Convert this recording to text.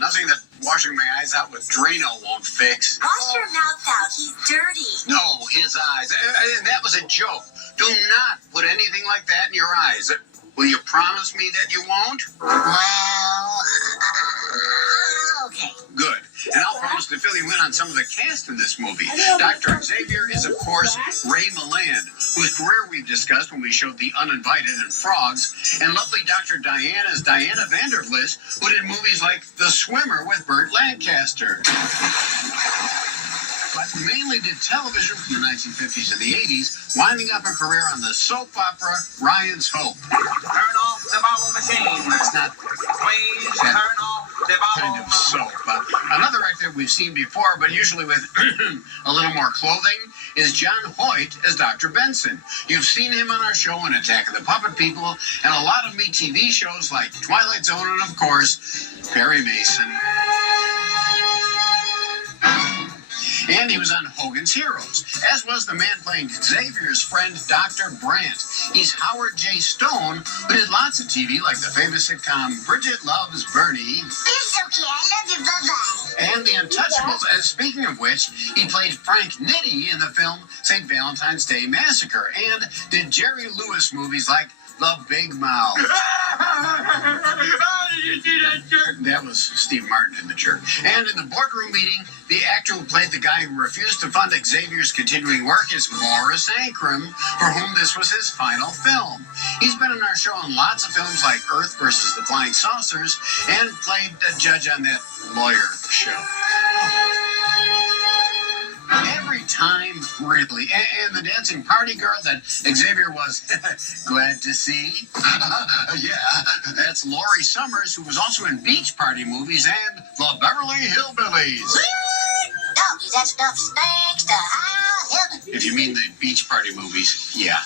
nothing that washing my eyes out with Drano won't fix. Wash your mouth out. He's dirty. No, his eyes. That was a joke. Do not put anything like that in your eyes. Will you promise me that you won't? Well, okay. Good. And I'll promise to fill you in on some of the cast in this movie. Dr. Xavier is, of course, Ray Milland, whose career we've discussed when we showed The Uninvited and Frogs. And lovely Dr. Diana is Diana Vandervlis, who did movies like The Swimmer with Burt Lancaster. But mainly did television from the 1950s to the 80s, winding up her career on the soap opera Ryan's Hope. Turn off the bubble machine. It's not Please turn off the bubble kind of soap. Another actor we've seen before, but usually with a little more clothing, is John Hoyt as Dr. Benson. You've seen him on our show in Attack of the Puppet People and a lot of Me TV shows like Twilight Zone and, of course, Perry Mason. And he was on Hogan's Heroes, as was the man playing Xavier's friend, Dr. Brandt. He's Howard J. Stone, who did lots of TV, like the famous sitcom Bridget Loves Bernie. It's okay. I love you. Bye-bye. And The Untouchables. Speaking of which, he played Frank Nitti in the film St. Valentine's Day Massacre, and did Jerry Lewis movies like The Big Mouth. Oh, did you see that jerk? That was Steve Martin in The Jerk. And in the boardroom meeting, the actor who played the guy who refused to fund Xavier's continuing work is Morris Ankrum, for whom this was his final film. He's been in our show on lots of films like Earth versus the Flying Saucers, and played a judge on that lawyer show. Every time, really. And the dancing party girl that Xavier was glad to see. Yeah, that's Laurie Summers, who was also in Beach Party movies and The Beverly Hillbillies. Doggies, that stuff stinks to high heaven. If you mean the Beach Party movies, yeah.